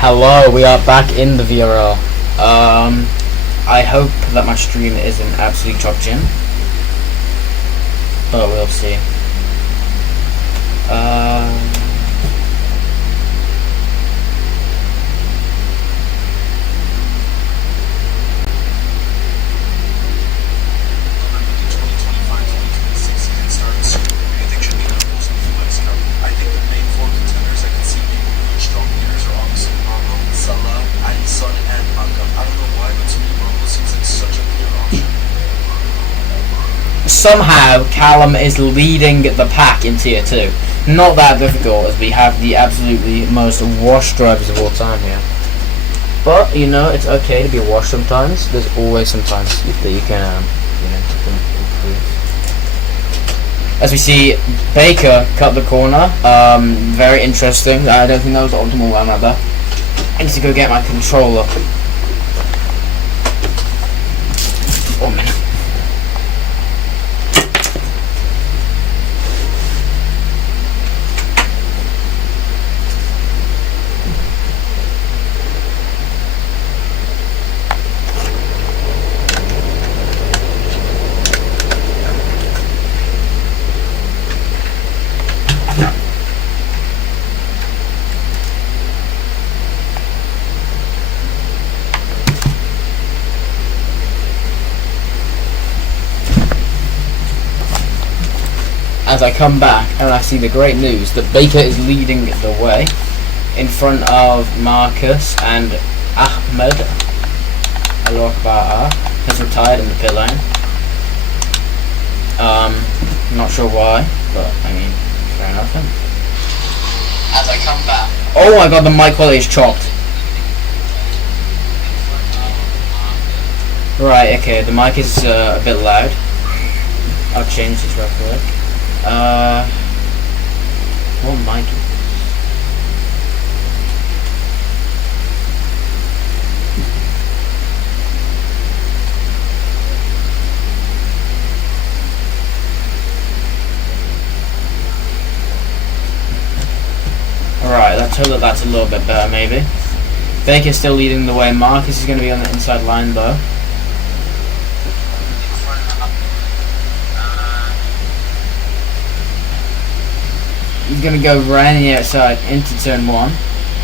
Hello, we are back in the VRL. I hope that my stream isn't absolutely chopped in, but we'll see. Somehow, Callum is leading the pack in Tier 2. Not that difficult, as we have the absolutely most washed drivers of all time here. But, you know, it's okay to be washed sometimes. There's always sometimes that you can, improve. As we see, Baker cut the corner. Very interesting. I don't think that was the optimal one right there. I need to go get my controller. Oh, man. As I come back and I see the great news that Baker is leading the way in front of Marcus, and Ahmed Al-Akbar has retired in the pit lane. Not sure why, but I mean, fair enough then. As I come back. Oh my god, the mic quality is chopped. Right, okay, the mic is a bit loud. I'll change this real quick. What mic is this? Alright, let's hope that that's a little bit better maybe. Baker's still leading the way. Marcus is going to be on the inside line though. He's going to go around the outside into turn 1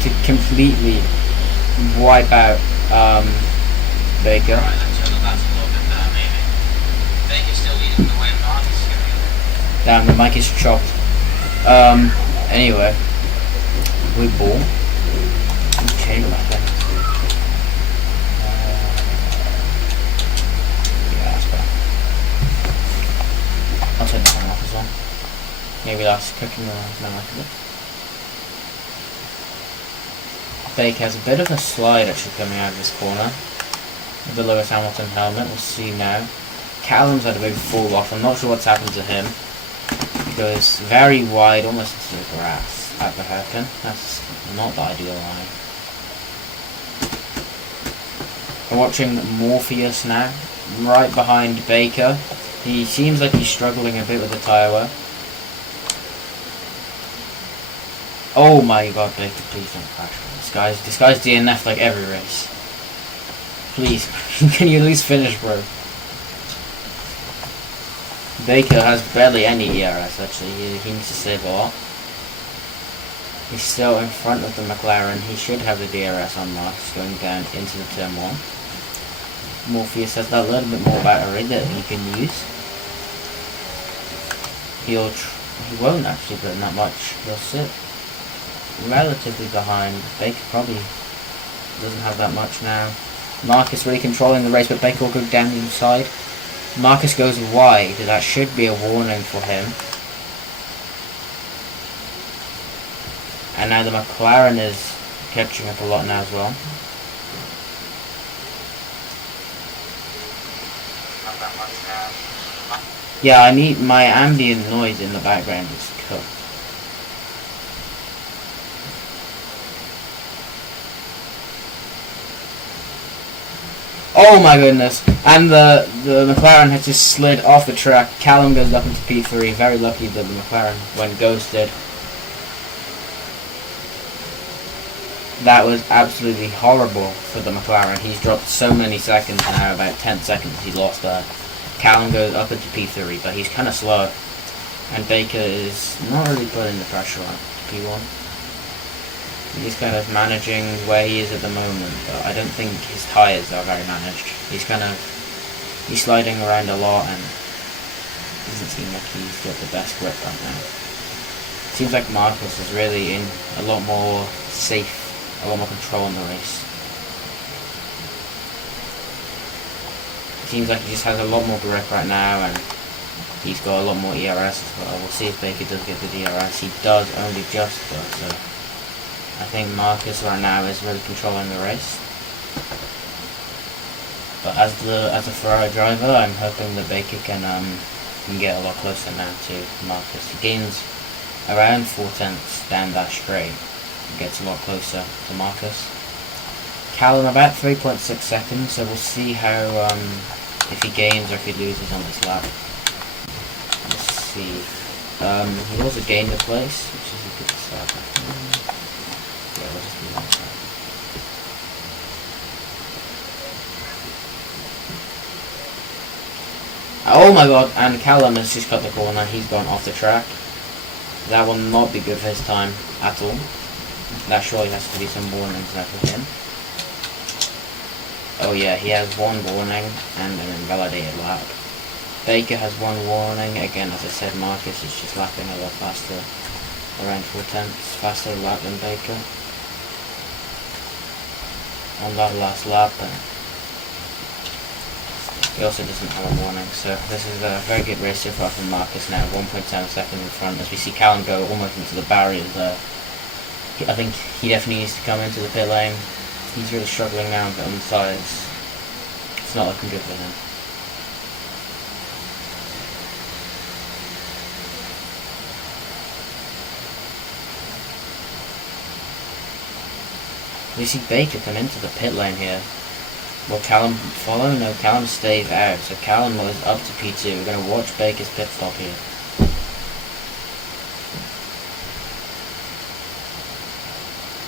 to completely wipe out Baker. Damn, the mic is chopped. Anyway, we ball. Okay, yeah, that's better. I'll turn that one off as well. Maybe that's cooking the mic a bit. Baker has a bit of a slide actually coming out of this corner with the Lewis Hamilton helmet. We'll see now. Callum's had a big fall off. I'm not sure what's happened to him. He goes very wide, almost into the grass at the hairpin. That's not the ideal line. We're watching Morpheus now, right behind Baker. He seems like he's struggling a bit with the tyre wear. Oh my god, Baker, please don't crash. This guy's DNF like every race. Please, can you at least finish, bro? Baker has barely any ERS actually, he needs to save a lot. He's still in front of the McLaren, he should have the DRS unlocked going down into the turn 1. Morpheus has that little bit more battery that he can use. He won't actually put in that much, he'll sit relatively behind. Baker probably doesn't have that much now. Marcus really controlling the race, but Baker will go down the inside. Marcus goes wide, that should be a warning for him. And now the McLaren is catching up a lot now as well. Not that much now. Yeah, I need my ambient noise in the background is cooked. Oh my goodness. And the McLaren has just slid off the track. Callum goes up into P3. Very lucky that the McLaren went ghosted. That was absolutely horrible for the McLaren. He's dropped so many seconds now, about 10 seconds he lost there. Callum goes up into P3, but he's kind of slow. And Baker is not really putting the pressure on P1. He's kind of managing where he is at the moment, but I don't think his tyres are very managed. He's sliding around a lot and doesn't seem like he's got the best grip right now. Seems like Marcus is really in a lot more safe, a lot more control in the race. It seems like he just has a lot more grip right now, and he's got a lot more ERS as well. We'll see if Baker does get the DRS. He does only just though, so I think Marcus right now is really controlling the race. But as a Ferrari driver, I'm hoping that Baker can get a lot closer now to Marcus. He gains around 4/10 down that straight. He gets a lot closer to Marcus. Callum about 3.6 seconds, so we'll see how if he gains or if he loses on this lap. Let's see. He also gained a place, which is a good start. Yeah, we'll just do that. Oh my god, and Callum has just cut the corner. He's gone off the track. That will not be good for his time at all. That surely has to be some warnings now for him. Oh yeah, he has one warning and an invalidated lap. Baker has one warning. Again, as I said, Marcus is just lapping a lot faster. Around 4/10 faster lap than Baker. On that last lap. He also doesn't have a warning, so this is a very good race so far from Marcus now, 1.7 seconds in front, as we see Callum go almost into the barriers there. I think he definitely needs to come into the pit lane. He's really struggling now on the sides. It's not looking good for him. We see Baker come into the pit lane here. Will Callum follow? No, Callum stays out. So Callum was up to P2. We're going to watch Baker's pit stop here.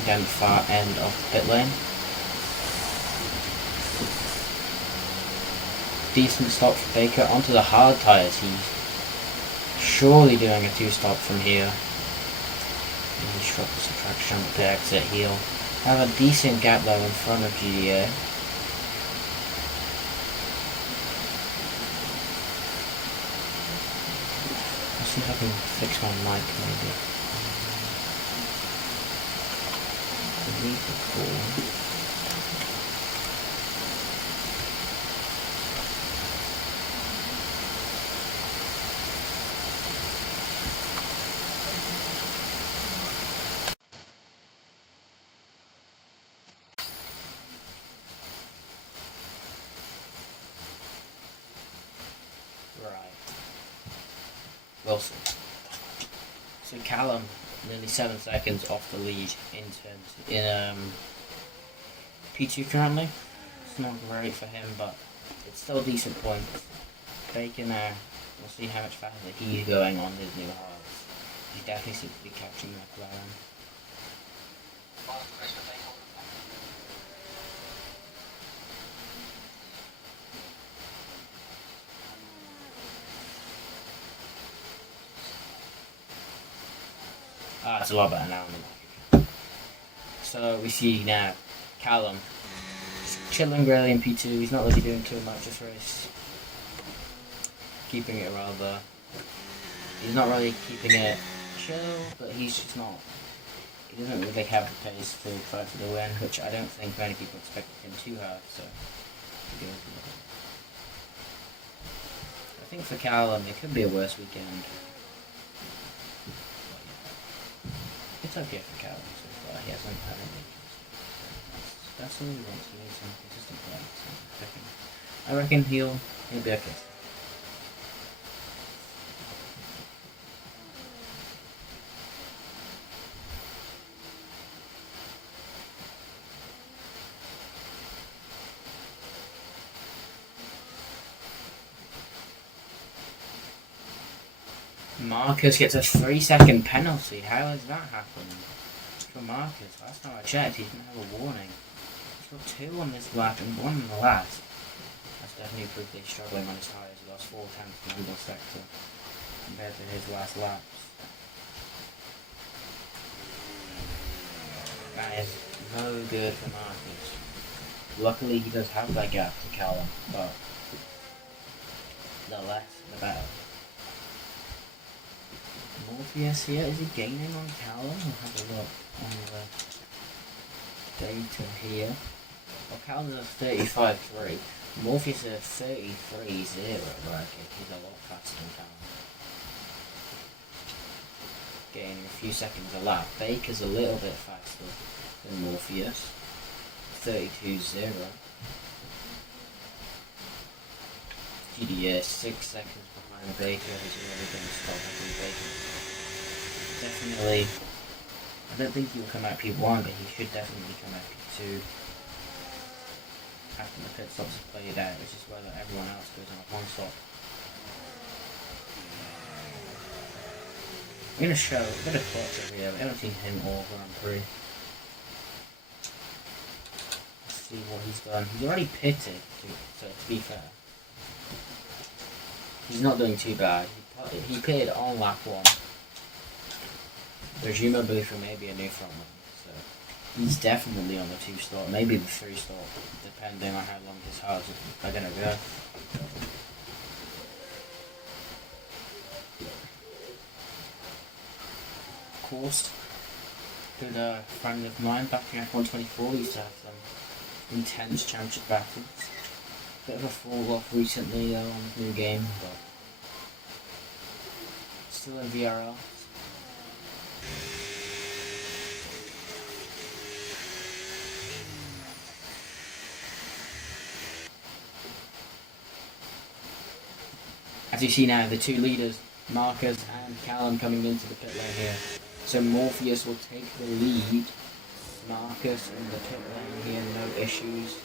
Down the far end of the pit lane. Decent stop for Baker. Onto the hard tyres. He's surely doing a 2-stop from here. He struggles the traction on the pit exit. He'll have a decent gap though in front of GDA. See if I can fix my mic maybe. Delete the call. Wilson. So Callum, nearly 7 seconds off the lead in P2 currently. It's not great for him, but it's still a decent point. Baker now, we'll see how much faster he's going on his new halves. He definitely seems to be catching McLaren. It's a lot better now. So we see now Callum chilling really in P2. He's not really doing too much this race. Keeping it rather. He's not really keeping it chill, but he's just not. He doesn't really have the pace to fight for the win, which I don't think many people expected him to have. So I think for Callum, it could be a worse weekend. It's okay for Callum so far. He hasn't had any. That's all he wants. He needs some consistent play. So I reckon he'll be okay. Marcus gets a 3-second penalty. How has that happened? for Marcus. Last time I checked, he didn't have a warning. He's got 2 on this lap and 1 on the last. That's definitely proof that he's struggling on his tyres. He lost 4 tenths in the middle sector compared to his last laps. That is no good for Marcus. Luckily, he does have that gap to Callum, but the less, the better. Morpheus here, is he gaining on Callum? We'll have a look on the data here. Well, Callum's a 35.3. Morpheus is a 33.0. Right, okay, he's a lot faster than Callum. Gaining a few seconds a lap. Baker's a little bit faster than Morpheus. 32.0. GDS 6 seconds behind Baker. He's really going to stop Baker. Definitely, I don't think he will come out P1, but he should definitely come out P2 after the pit stops have played out, which is whether everyone else goes on a 1 stop. I'm going to show a bit of clutch over here. We haven't seen him all Grand Prix. Let's see what he's done. He's already pitted, so to be fair, he's not doing too bad. He pitted on lap 1. Presumably for maybe a new front one. So he's definitely on the 2 stop, maybe the 3 stop, depending on how long his hards are going to go. Of course, good friend of mine back in F124 used to have some intense championship battles. Bit of a fall off recently on his new game, but still in VRL. As you see now, the 2 leaders, Marcus and Callum, coming into the pit lane here. So Morpheus will take the lead. Marcus in the pit lane here, no issues.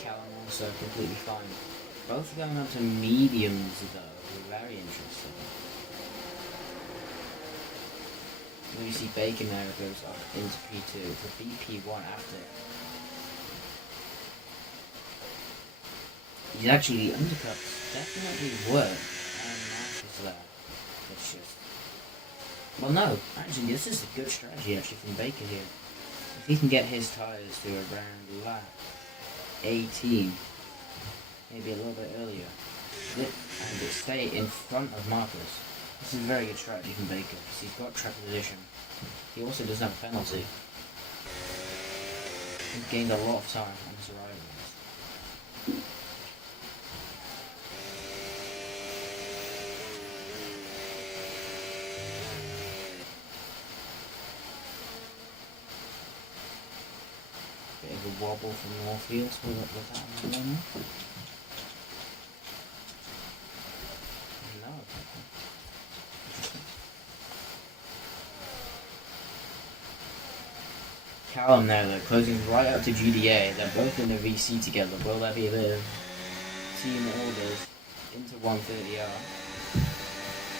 Callum also completely fine. Both going up to mediums though, very interesting. When you see Bacon there, it goes up into P2, to BP1 after. He's actually, the undercuts definitely work, and Marcus there. It's just, well no, actually this is a good strategy actually from Baker here. If he can get his tyres to around lap 18, maybe a little bit earlier, and stay in front of Marcus, this is a very good strategy from Baker, because he's got track position. He also doesn't have a penalty. He's gained a lot of time on his arrival. Bit of a wobble from Morpheus with that on the moment. No. Callum now though, closing right up to GDA. They're both in the VC together. Will there be a bit of team orders into 130R?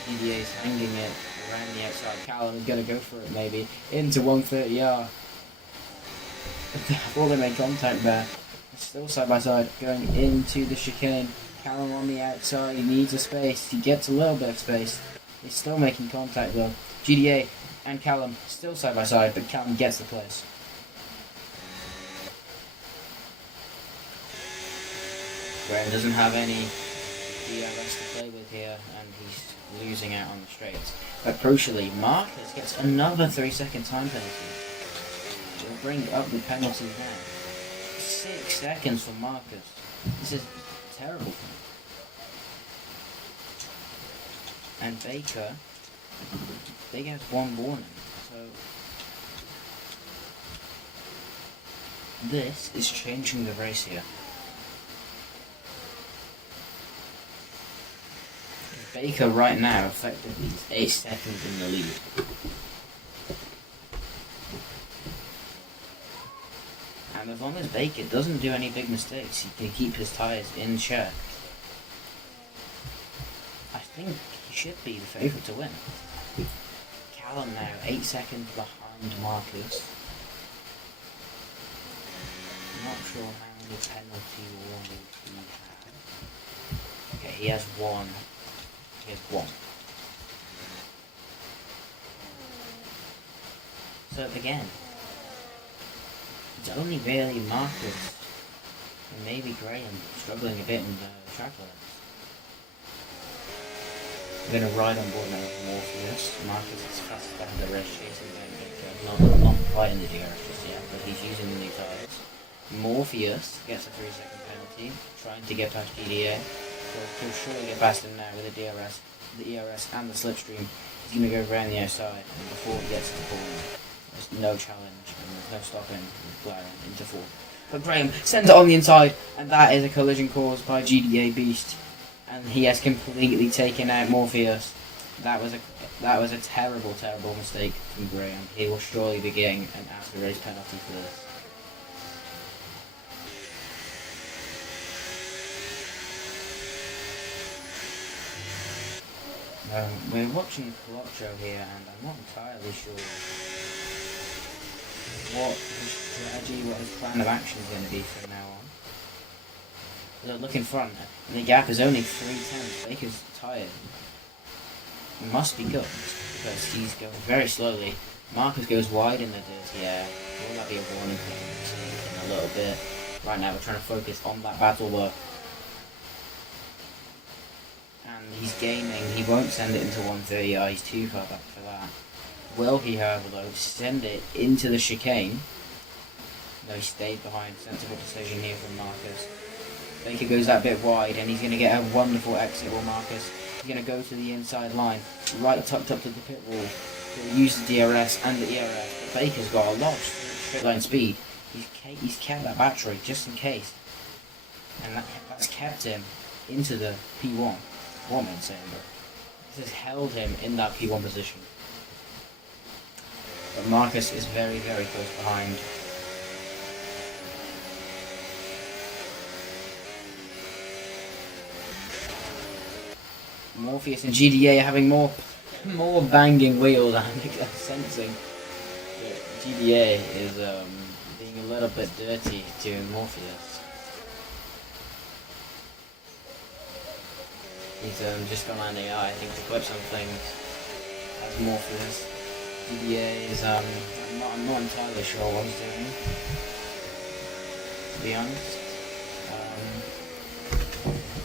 GDA's hanging it around the outside. Callum is going to go for it maybe. Into 130R. I thought they made contact there. Still side by side, going into the chicane. Callum on the outside, he needs a space. He gets a little bit of space. He's still making contact though. GDA and Callum still side by side, but Callum gets the place. Graham doesn't have any DRS to play with here, and he's losing out on the straights. But crucially, Marcus gets another 3-second time penalty. We'll bring up the penalty now. 6 seconds for Marcus. This is terrible for him. And Baker has 1 warning. So this is changing the race here. Baker right now effectively is 8 seconds in the lead. And as long as Baker doesn't do any big mistakes, he can keep his tyres in check. I think he should be the favourite to win. Callum now 8 seconds behind warned Marcus. I'm not sure how many penalty warnings he has. Okay, he has one. He has one. So again, it's only really Marcus and maybe Graham struggling a bit in the track limits. I'm going to ride on board now with Morpheus. Marcus is fast behind the race chasing Baker. Not quite in the DRS just yet, but he's using the new tyres. Morpheus gets a 3-second penalty, trying to get past GDA. So he'll surely get past him now with the DRS, the ERS and the slipstream. He's going to go around the outside, and before he gets to the corner, there's no challenge and there's no stopping with Blair into 4th. But Graham sends it on the inside, and that is a collision caused by GDA Beast. And he has completely taken out Morpheus. That was a terrible, terrible mistake from Graham. He will surely be getting an after race penalty for this. We're watching Colocho here, and I'm not entirely sure what his strategy, what his plan of action is going to be from now on. So look in front, and the gap is only 3 tenths. Baker's tired. He must be good, because he's going very slowly. Marcus goes wide in the dirty air. Will that be a warning thing in a little bit? Right now we're trying to focus on that battle though. And he's gaming. He won't send it into 130. He's too far back for that. Will he, however, though, send it into the chicane? No, he stayed behind. Sensible decision here from Marcus. Baker goes that bit wide, and he's going to get a wonderful exit with Marcus. He's going to go to the inside line, right tucked up to the pit wall. He'll use the DRS and the ERS, but Baker's got a lot of straight line speed. He's kept that battery just in case, and that's kept him into the P1. What am I saying, bro? This has held him in that P1 position. But Marcus is very, very close behind. Morpheus and GDA are having more banging wheels. I'm sensing that GDA is being a little bit dirty to Morpheus. He's just gone landing out, I think, to clip some things as Morpheus. GDA is I'm not entirely sure what he's doing, to be honest.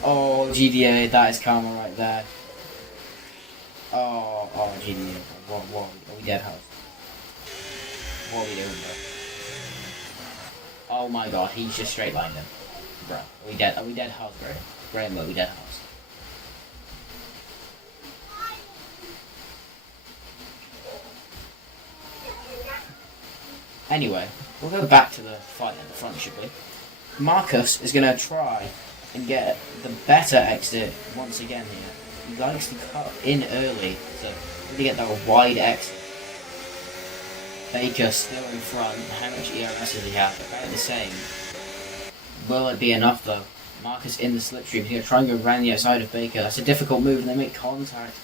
Oh, GDA, that is karma right there. Oh, GDA. What are we dead, house? What are we doing, bro? Oh my god, he's just straight lined him. Bro, are we dead house, bro? Graham, are we dead house? Anyway, we'll go back to the fight at the front, should we? Marcus is going to try and get the better exit once again here. He likes to cut in early to really get that wide exit. Baker still in front. How much ERS does he have? About the same. Will it be enough though? Marcus in the slipstream. He's going to try and go around the outside of Baker. That's a difficult move and they make contact.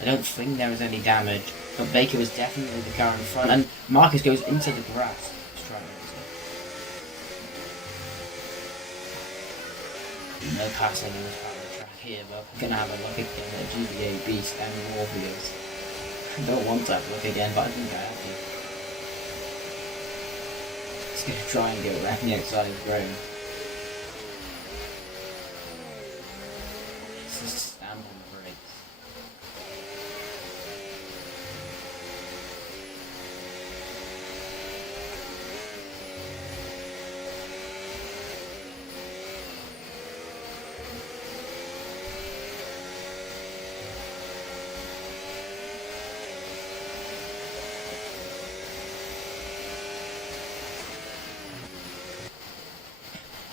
I don't think there is any damage, but Baker was definitely the car in front, and Marcus goes into the grass. Let's try and exit. No passing in this part of the track here, but we're going to have a look again at GDA Beast and Morpheus. I don't want to have a look again, but I think I have to. He's going to try and go around the outside of Graham. This is a stamp on the brakes.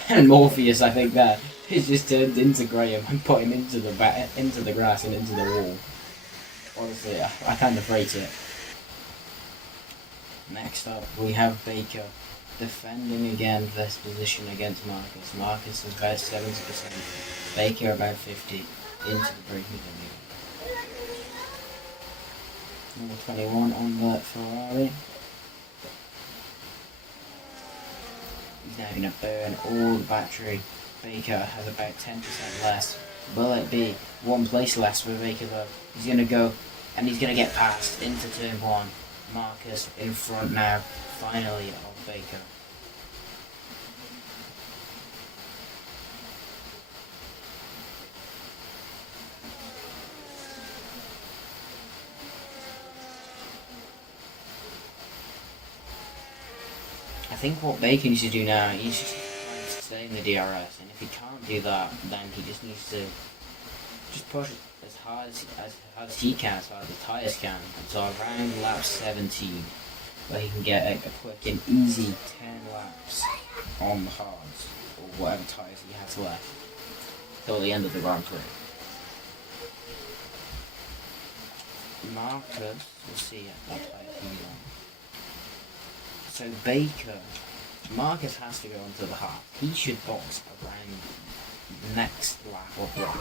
And Morpheus, I think that he's just turned into Graham and put him into the grass and into the wall. Honestly, I kind of rate it. Next up, we have Baker defending again this position against Marcus. Marcus is about 70%, Baker about 50% into the braking venue. Number 21 on the Ferrari. He's now going to burn all the battery. Baker has about 10% less. Will it be one place less for Baker though? He's going to go and he's going to get past into turn 1. Marcus in front now, finally, of Baker. I think what Baker needs to do now, he's just trying to stay in the DRS, and if he can't do that, then he just needs to just push it as hard as he can, as hard as the tyres can, until around lap 17, where he can get a quick and easy 10 laps on the hards, or whatever tyres he has left, till the end of the Grand Prix. Marcus, we'll see what tyre he's on. So Marcus has to go onto the hard. He should box around the next lap or block.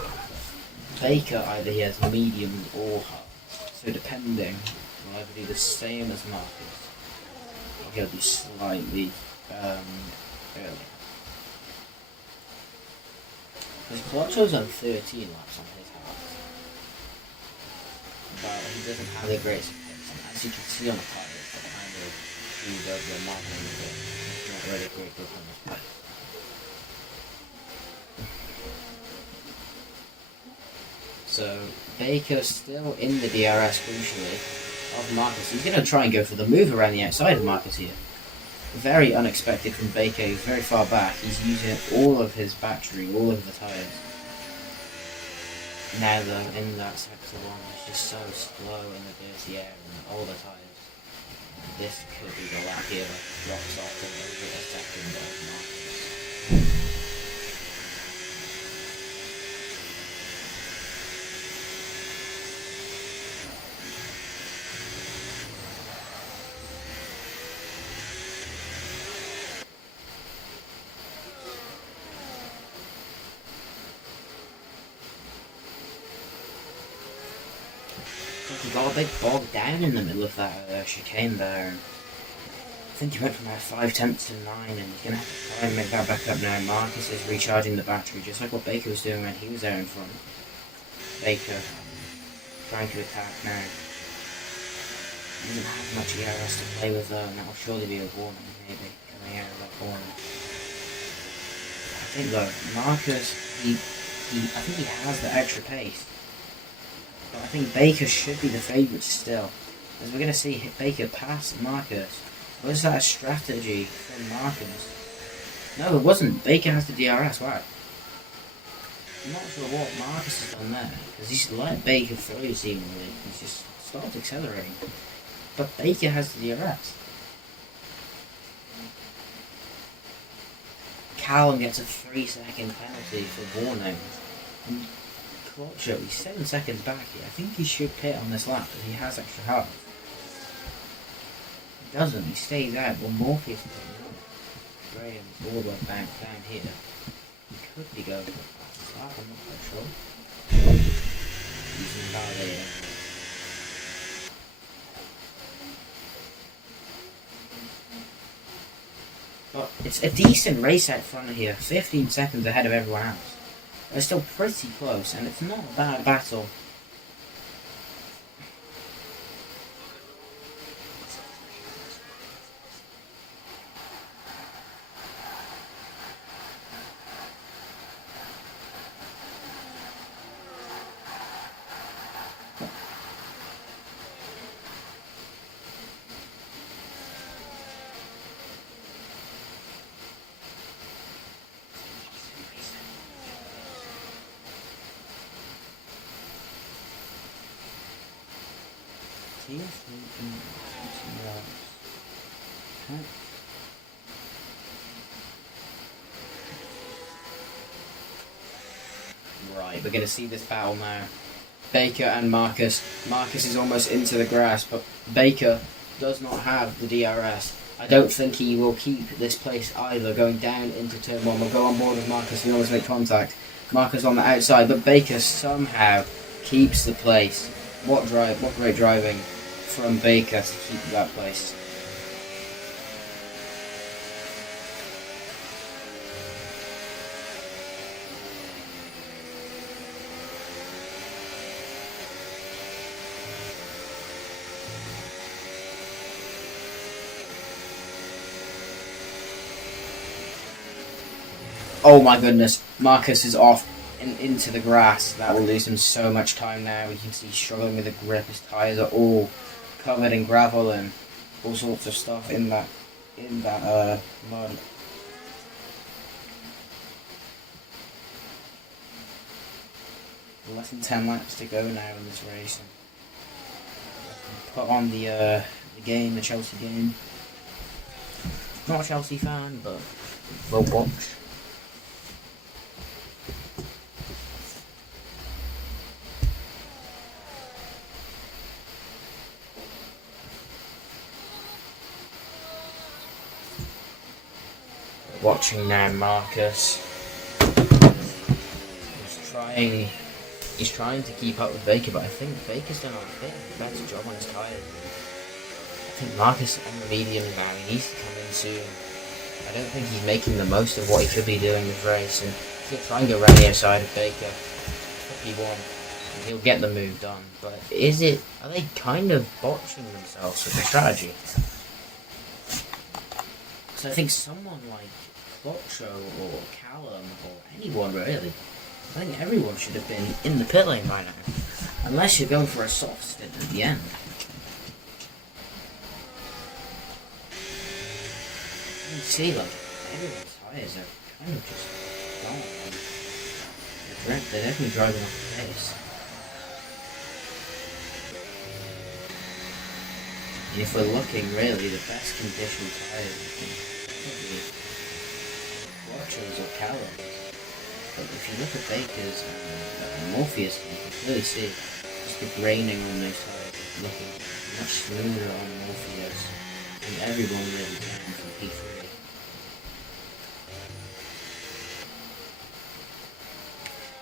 Baker, either he has mediums or hard. So depending, will either do the same as Marcus, or he'll be slightly earlier. His clutch was on 13 laps on his hard, but he doesn't have the greatest pace. And as you can see on the tyres, the kind of speed of the marking of it, it's not really great grip on this bike. So Baker still in the DRS crucially of Marcus. He's going to try and go for the move around the outside of Marcus here. Very unexpected from Baker. He's very far back. He's using all of his battery, all of the tyres. Now though, in that sector 1, it's just so slow in the dirty air and all the tyres. This could be the lap here that drops off in over a second of Marcus. He got a bit bogged down in the middle of that chicane there. I think he went from about 5 tenths to 9, and he's going to have to try and make that back up now. Marcus is recharging the battery, just like what Baker was doing when he was there in front. Baker trying to attack now. He doesn't have much ERS to play with though, and that will surely be a warning, maybe, coming out of that corner. I think though, Marcus, I think he has the extra pace. But I think Baker should be the favourite still, as we're going to see Baker pass Marcus. Was that a strategy from Marcus? No, it wasn't. Baker has the DRS, wow. I'm not sure what Marcus has done there, because he's let Baker through seemingly. He's just stopped accelerating. But Baker has the DRS. Callum gets a 3-second penalty for warning. And Clutcher, he's 7 seconds back here. I think he should pit on this lap, because he has extra hard. He doesn't, he stays out. Well, Morpheus is on. Graham all the way down here. He could be going for a fast lap, I'm not quite sure. He's invalidated. But it's a decent race out front here, 15 seconds ahead of everyone else. They're still pretty close, and it's not a bad battle. Right, we're going to see this battle now. Baker and Marcus. Marcus is almost into the grass, but Baker does not have the DRS. I don't think he will keep this place either, going down into turn 1. We'll go on board with Marcus, we always make contact. Marcus on the outside, but Baker somehow keeps the place. What great driving from Baker to keep that place. Oh my goodness, Marcus is off into the grass. That will lose him so much time now. You can see he's struggling with the grip. His tyres are all covered in gravel and all sorts of stuff in that mud. Less than 10 laps to go now in this race. Put on the game, the Chelsea game. Not a Chelsea fan, but we'll watch. Watching now, Marcus. He's trying to keep up with Baker, but I think Baker's done a better job on his tyres. I think Marcus on the medium now, he needs to come in soon. I don't think he's making the most of what he could be doing this race, and he'll try and go around the outside of Baker if he wants, and he'll get the move done. But are they kind of botching themselves with the strategy? So I think someone like Quattro or Callum or anyone really, I think everyone should have been in the pit lane by now. Unless you're going for a soft stint at the end. You can see, like, everyone's tyres are kind of just gone. They're definitely driving off the pace. And if we're looking, really, the best conditioned tyres, I think, probably Quattro's or Callum. But if you look at Baker's and Morpheus, you can clearly see just the graining on those tyres is looking much smoother on Morpheus, and everyone really can from P3.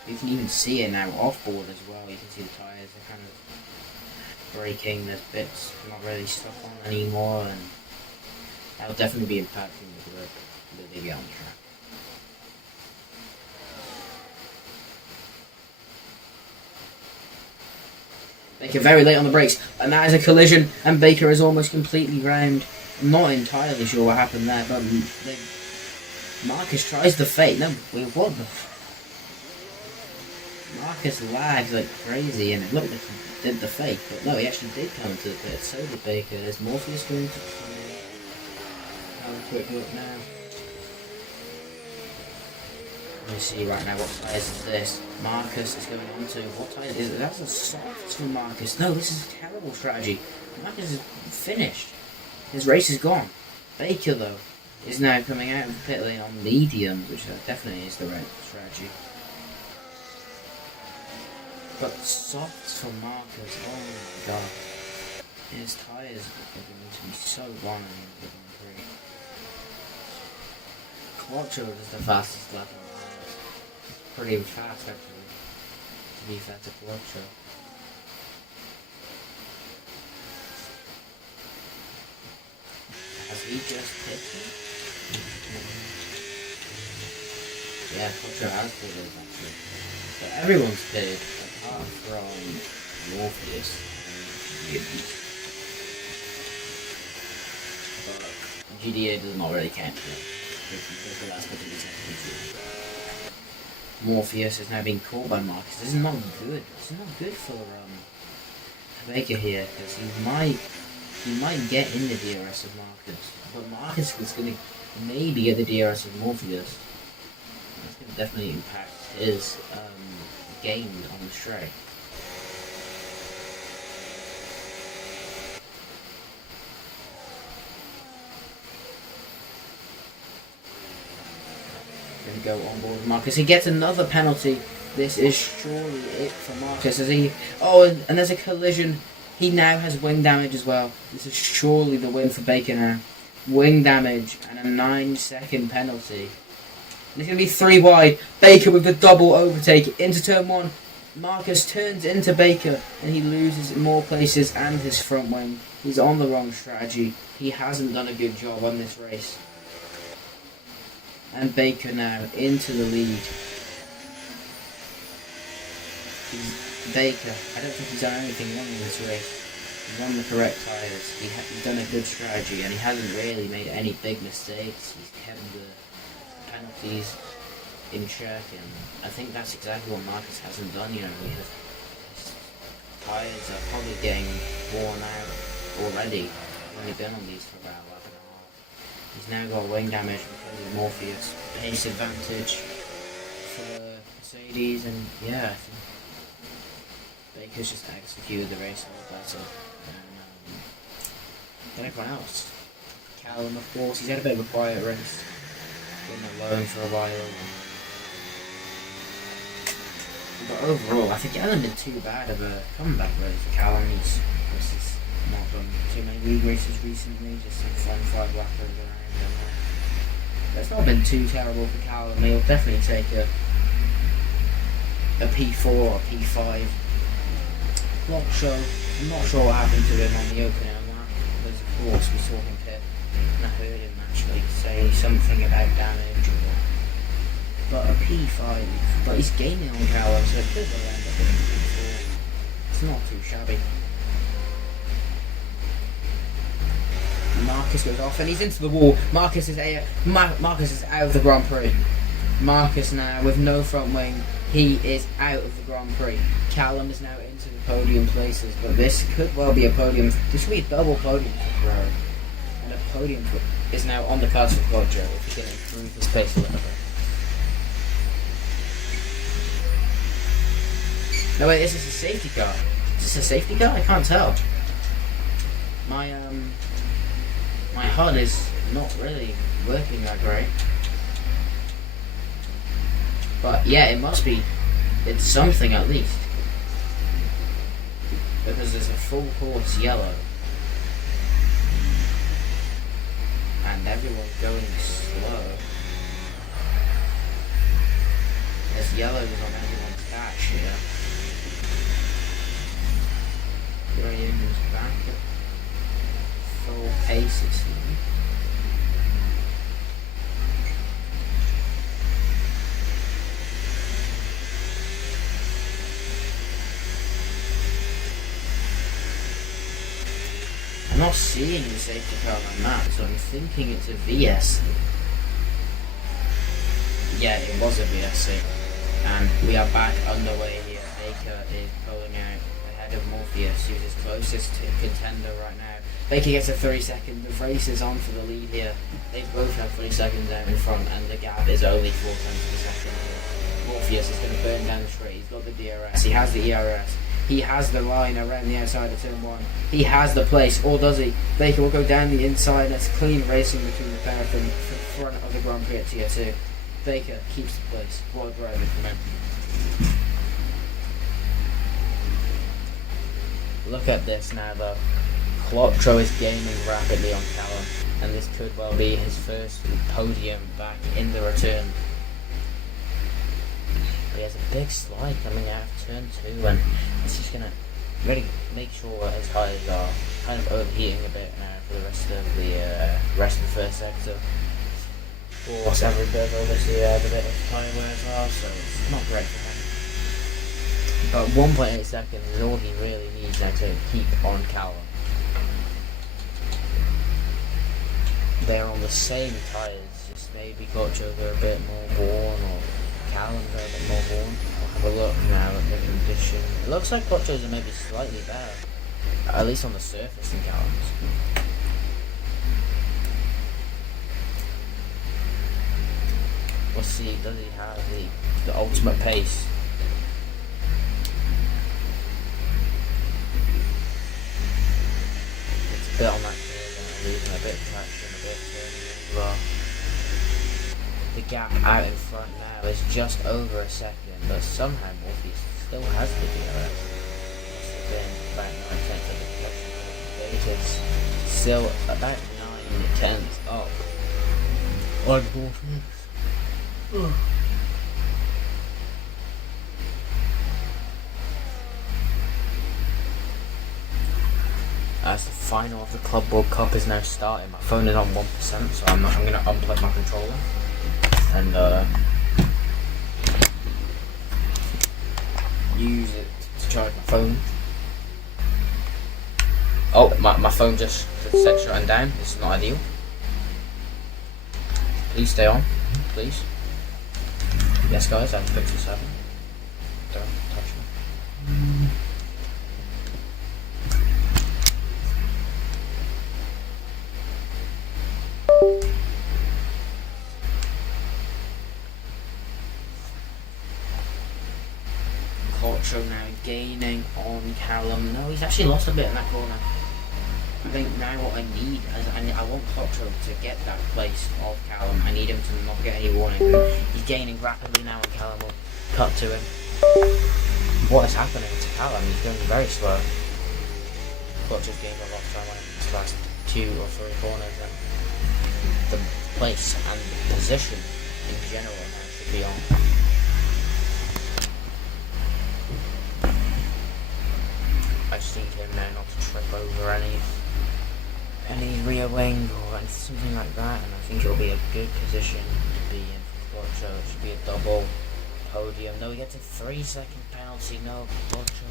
You can even see it now off board as well. You can see the tyres are kind of breaking, there's bits not really stuck on anymore, and that'll definitely be impacting the grip that they get on track. Baker very late on the brakes, and that is a collision, and Baker is almost completely round. I'm not entirely sure what happened there, but Marcus tries the fake. No, wait, what the? Marcus lagged like crazy, and it looked like he did the fake, but no, he actually did come to the pit. So did Baker. There's Morpheus going to come in. Have a quick look now. Let me see right now what tyres is this. Marcus is going on to what tyre is it? That's a soft from Marcus. No, this is a terrible strategy. Marcus is finished. His race is gone. Baker though is now coming out of the pit lane on medium, which definitely is the right strategy. But softs for Marcus, oh my god. His tyres are going to be so gone in the Grand Prix. Quattro is the fastest lap. Pretty fast actually, to be fair to Quattro. Has he just pitted? Yeah, Quattro has pitted actually. So everyone's pitted apart from Morpheus. But GDA does not really count for it. The last bit of the Morpheus is now being caught by Marcus. This is not good. This is not good for Baker here, because he might get in the DRS of Marcus, but Marcus is going to maybe get the DRS of Morpheus. That's going to definitely impact his gain on the straight. Going to go on board with Marcus. He gets another penalty. This is surely it for Marcus. And there's a collision. He now has wing damage as well. This is surely the win for Baker now. Wing damage and a 9-second penalty. And it's going to be 3 wide. Baker with the double overtake into turn 1. Marcus turns into Baker and he loses more places and his front wing. He's on the wrong strategy. He hasn't done a good job on this race. And Baker now into the lead. Baker, I don't think he's done anything wrong in this race. He's on the correct tyres. He's done a good strategy and he hasn't really made any big mistakes. He's kept the penalties in check, and I think that's exactly what Marcus hasn't done. You know, his tyres are probably getting worn out already. He's only been on these for about a lap and a half. He's now got wing damage because of Morpheus, pace advantage for Mercedes, and yeah, I think Baker's just executed the race a lot better than everyone else. Callum, of course, he's had a bit of a quiet race, been alone for a while. But overall, I think it hasn't been too bad of a comeback really for Callum. He's not done too many league races recently, just some fun 5 lappers around. But it's not been too terrible for Callum. He'll definitely take a P4 or a P5. Not sure. I'm not sure what happened to him on the opening lap, because of course we saw him pit, and I heard him actually say something about damage but a P5. But he's gaining on Callum, so it could well end up being a P4. It's not too shabby. Marcus goes off and he's into the wall. Marcus is out of the Grand Prix. Marcus now with no front wing. He is out of the Grand Prix. Callum is now into the podium places, but this could well be a podium. This will be a double podium for Vrl, and a podium is now on the cards for Quadro if he can improve his pace a little bit. No wait, is this a safety car? Is this a safety car? I can't tell. My HUD is not really working that great. But yeah, it must be. It's something at least. Because there's a full course yellow. And everyone's going slow. There's yellows on everyone's dash here. Williams back at full pace, it seems. I'm not seeing the safety car on the map, so I'm thinking it's a VSC. Yeah, it was a VSC. And we are back underway here. Baker is pulling out ahead of Morpheus, who's his closest contender right now. Baker gets a 30 second. The race is on for the lead here. They both have 3 seconds out in front, and the gap is only 4 tenths per second. Morpheus is going to burn down the straight. He's got the DRS. He has the ERS. He has the line around the outside of turn 1. He has the place, or does he? Baker will go down the inside. That's clean racing between the pair from front of the Grand Prix at Tier 2. Baker keeps the place. What a driver from him. Look at this now though. Quattro is gaining rapidly on Callum, and this could well be his first podium back in the return. He has a big slide coming out of turn 2, and it's just going to really make sure his tyres are kind of overheating a bit now for the rest of the first sector. Of course, every bit obviously had a bit of tyre wear as well, so it's not great for him. But 1.8 seconds is all he really needs now to keep on Callum. They're on the same tyres, just maybe Quattro's are a bit more worn, or Callum's are a bit more worn. I'll have a look now at the condition. It looks like Quattro's are maybe slightly better, at least on the surface, than Callum's. We'll see, does he have the ultimate pace? It's a bit on that curve, and losing a bit of traction, a bit of turning as well. The gap out in front now is just over a second, but somehow Morpheus still has the DRS. Must have been about 9 tenths of the production. Baker's still about 9 tenths up on Morpheus. As the final of the Club World Cup is now starting, my phone is on 1%, so I'm going to unplug my controller and use it to charge my phone. Oh, my phone just said shutting down. This is not ideal. Please stay on, please. Yes, guys, I'm 57. Don't touch me. Culture now gaining on Callum. No, he's actually lost a bit in that corner. I think now what I need is I want Culture to get that place of Callum. I need him to not get any warning. He's gaining rapidly now, and Callum will cut to him. What is happening to Callum? He's going very slow. Culture's gained a lot of time on his last 2 or 3 corners, and the place and the position in general now should be on. I just need him now not to trip over any rear wing or something like that, and I think it'll be a good position to be in for Clotcho. It should be a double podium. No, he gets a 3-second penalty. No, Clotcho.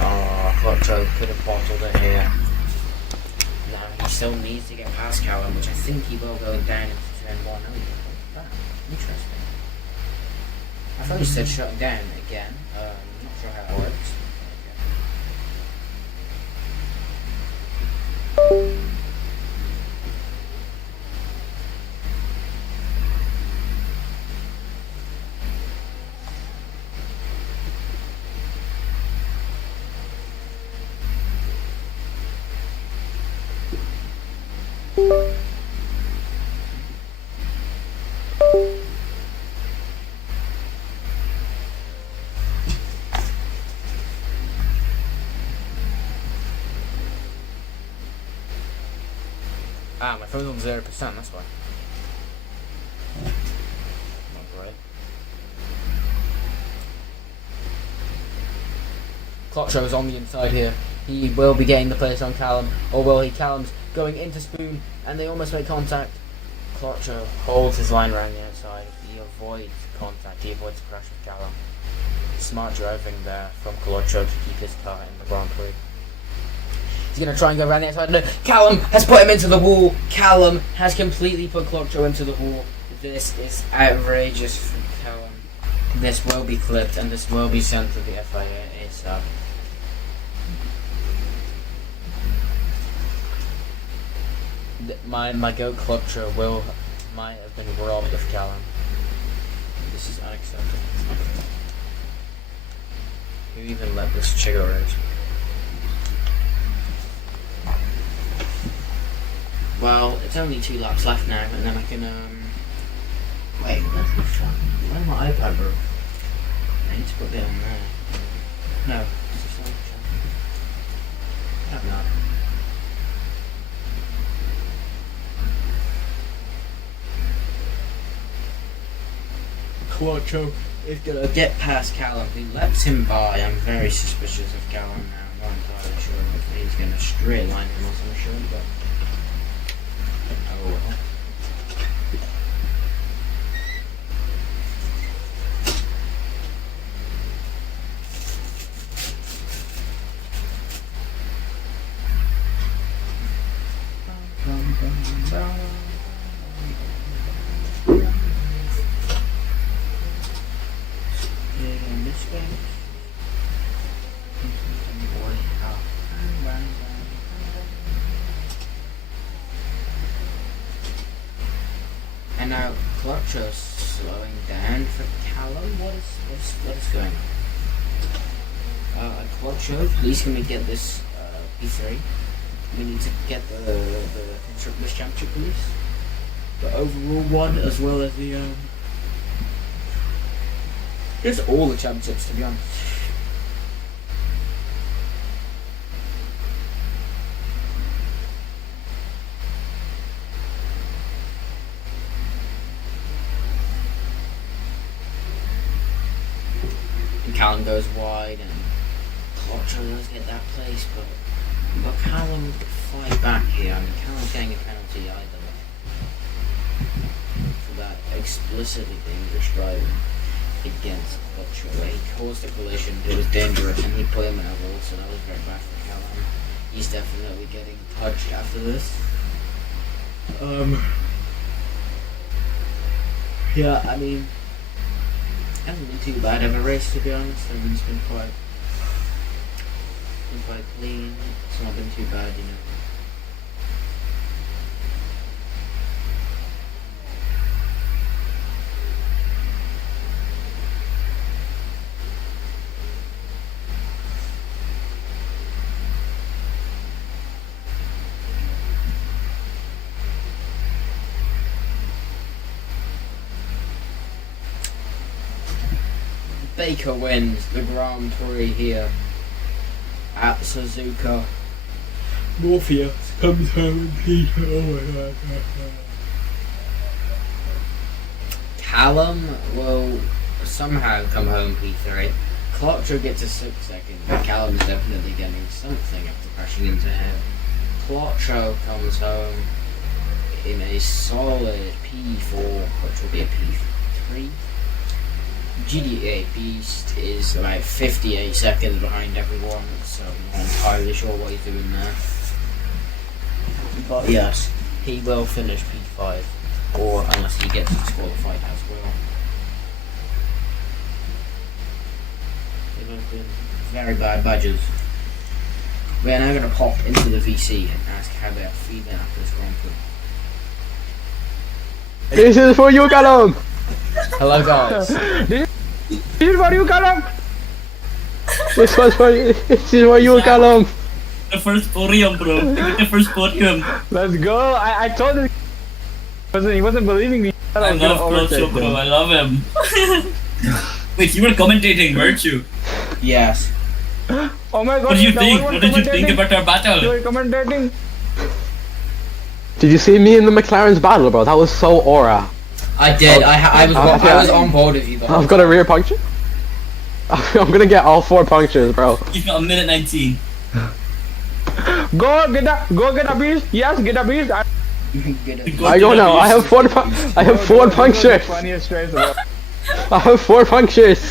Oh, Clotcho could have bottled it here. Now he still needs to get past Callum, which I think he will go down into turn 1. Oh, that interesting. I thought he said shut down again. Not sure how that works. Ah, my phone's on 0%, that's why. Not great. Clotcho's on the inside here. He will be getting the place on Callum, or will he? Callum's going into Spoon, and they almost make contact. Clotcho holds his line around the outside. He avoids contact, he avoids a crash with Callum. Smart driving there from Clotcho to keep his car in the Grand Prix. He's going to try and go around the outside. No, Callum has put him into the wall. Callum has completely put Clotcho into the wall. This is outrageous from Callum. This will be clipped and this will be sent to the FIA ASAP. My goat Clotcho might have been robbed of Callum. This is unacceptable. Who even let this Chigo race? Well, it's only 2 laps left now, and then I can, wait, where's my phone? Where's my iPad, bro? I need to put it on there. No, it's a phone. I don't know. Clotcho is gonna get past Callum. He lets him by. I'm very suspicious of Callum now. I'm not entirely sure if he's gonna straight line him or some shit, but oh well. And now Clotcho's slowing down for Callum. What is going on? Clotcho, please can we get this P3? We need to get the Constructors Championship, please. The overall one, as well as the just all the championships, to be honest. Callum goes wide and Clotcho does get that place, but Callum fight back here. I mean, Callum's getting a penalty either way for that explicitly dangerous driving against Clotcho. He caused a collision, it was dangerous, and he put him in a wall, so that was very bad for Callum. He's definitely getting touched after this. Yeah, I mean, it hasn't been too bad of a race, to be honest. I mean, it's been quite clean. It's not been too bad, you know. Baker wins the Grand Prix here at Suzuka. Morpheus comes home in P2. Oh my god. Callum will somehow come home P3. Clotcho gets a 6 second, but Callum is definitely getting something after crashing into him. Clotcho comes home in a solid P4, which will be a P3. GDA Beast is like 58 seconds behind everyone, so I'm not entirely sure what he's doing there. But yes, he will finish P5, or unless he gets disqualified as well. They've both been very bad badges. We are now going to pop into the VC and ask how they're feeling after this Grand Prix. This is for you, Callum! Hello guys. This is for you, Callum! This is for you, Callum! The first podium, bro. The first podium. Let's go! I told him he wasn't believing me. I love Clotcho, bro. I love him. Wait, you were commentating, weren't you? Yes. Oh my god! What did you think? What did you think about our battle? You were commentating? Did you see me in the McLaren's battle, bro? That was so aura. I did. I was on board with you. I've got a rear puncture. I'm gonna get all 4 punctures, bro. You've got a minute 19. Go get a beast. Yes, get a beast. I Go now. I have 4 punctures. I have 4 punctures.